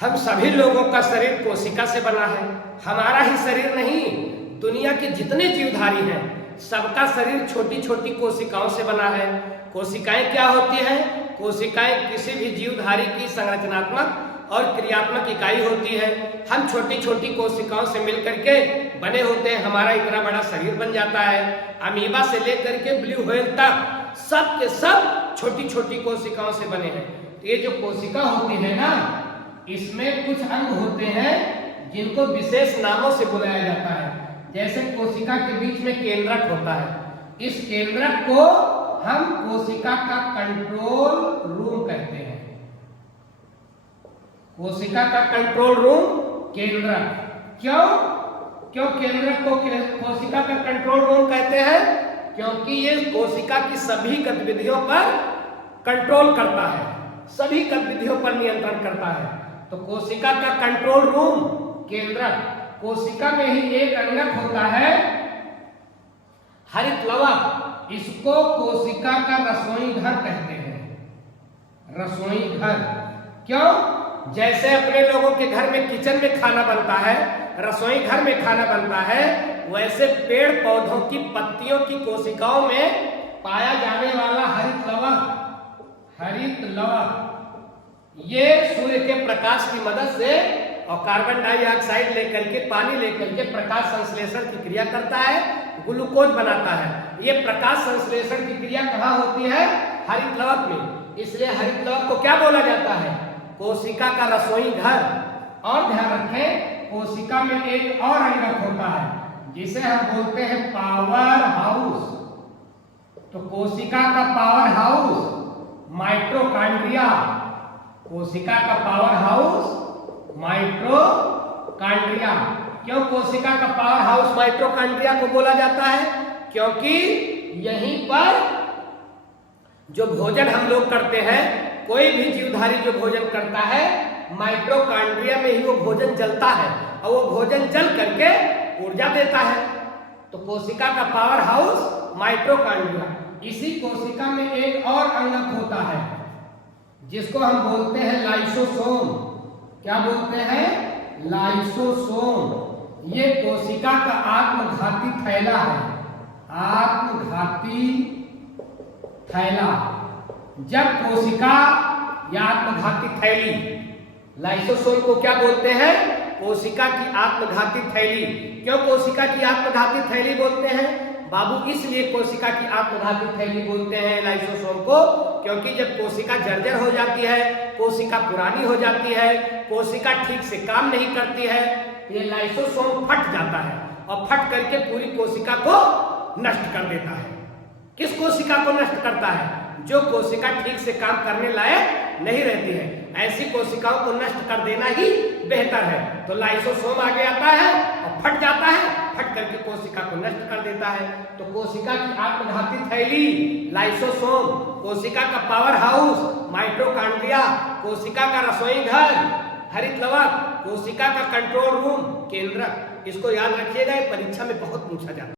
हम सभी लोगों का शरीर कोशिका से बना है। हमारा ही शरीर नहीं, दुनिया के जितने जीवधारी हैं सबका शरीर छोटी छोटी कोशिकाओं से बना है। कोशिकाएं क्या होती हैं? कोशिकाएं किसी भी जीवधारी की संरचनात्मक और क्रियात्मक इकाई होती है। हम छोटी छोटी कोशिकाओं से मिलकर के बने होते हैं, हमारा इतना बड़ा शरीर बन जाता है। अमीबा से लेकर के ब्लू व्हेल तक सब के सब छोटी छोटी कोशिकाओं से बने हैं। तो ये जो कोशिका होती है ना, इसमें कुछ अंग होते हैं जिनको विशेष नामों से बुलाया जाता है। जैसे कोशिका के बीच में केंद्रक होता है। इस केंद्रक को हम कोशिका का कंट्रोल रूम कहते हैं। कोशिका का कंट्रोल रूम केंद्रक। क्यों केंद्रक को कोशिका का कंट्रोल रूम कहते हैं? क्योंकि ये कोशिका की सभी गतिविधियों पर कंट्रोल करता है, सभी गतिविधियों पर नियंत्रण करता है। तो कोशिका का कंट्रोल रूम केंद्रक। कोशिका में ही एक अंगक होता है हरित लवक। इसको कोशिका का रसोई घर कहते हैं। रसोई घर। क्यों? जैसे अपने लोगों के घर में किचन में खाना बनता है, रसोई घर में खाना बनता है, वैसे पेड़ पौधों की पत्तियों की कोशिकाओं में पाया जाने वाला हरित लवक ये सूर्य के प्रकाश की मदद से और कार्बन डाइऑक्साइड लेकर के, पानी लेकर के प्रकाश संश्लेषण की क्रिया करता है, ग्लूकोज बनाता है। ये प्रकाश संश्लेषण की क्रिया कहाँ होती है? हरित लवक में। इसलिए हरित लवक को क्या बोला जाता है? कोशिका का रसोई घर। और ध्यान रखें, कोशिका में एक और अंगक होता है जिसे हम बोलते हैं पावर हाउस। तो कोशिका का पावर हाउस माइटोकॉन्ड्रिया। कोशिका का पावर हाउस माइटोकॉन्ड्रिया। क्यों कोशिका का पावर हाउस माइटोकॉन्ड्रिया को बोला जाता है? क्योंकि यहीं पर जो भोजन हम लोग करते हैं, कोई भी जीवधारी जो भोजन करता है, माइटोकॉन्ड्रिया में ही वो भोजन जलता है और वो भोजन जल करके ऊर्जा देता है। तो कोशिका का पावर हाउस माइटोकॉन्ड्रिया। इसी कोशिका में एक और अंगक होता है जिसको हम बोलते हैं लाइसोसोम। क्या बोलते हैं? लाइसोसोम। ये कोशिका का आत्मघाती थैला है। आत्मघाती थैला। जब कोशिका या आत्मघाती थैली, लाइसोसोम को क्या बोलते हैं? कोशिका की आत्मघाती थैली। क्यों कोशिका की आत्मघाती थैली बोलते हैं बाबू? इसलिए कोशिका की आत्मघाती थैली बोलते हैं लाइसोसोम को, क्योंकि जब कोशिका जर्जर हो जाती है, कोशिका पुरानी हो जाती है, कोशिका ठीक से काम नहीं करती है, ये लाइसोसोम फट जाता है और फट करके पूरी कोशिका को नष्ट कर देता है। किस कोशिका को नष्ट करता है? जो कोशिका ठीक से काम करने लायक नहीं रहती है। ऐसी कोशिकाओं को नष्ट कर देना ही बेहतर है। तो लाइसोसोम आगे आता है और फट जाता है, फट करके कोशिका को नष्ट कर देता है। तो कोशिका की आत्मघाती थैली लाइसोसोम, कोशिका का पावर हाउस माइटोकॉन्ड्रिया, कोशिका का रसोई घर हरित लवक, कोशिका का कंट्रोल रूम केंद्रक। इसको याद रखिएगा, परीक्षा में बहुत पूछा जाता है।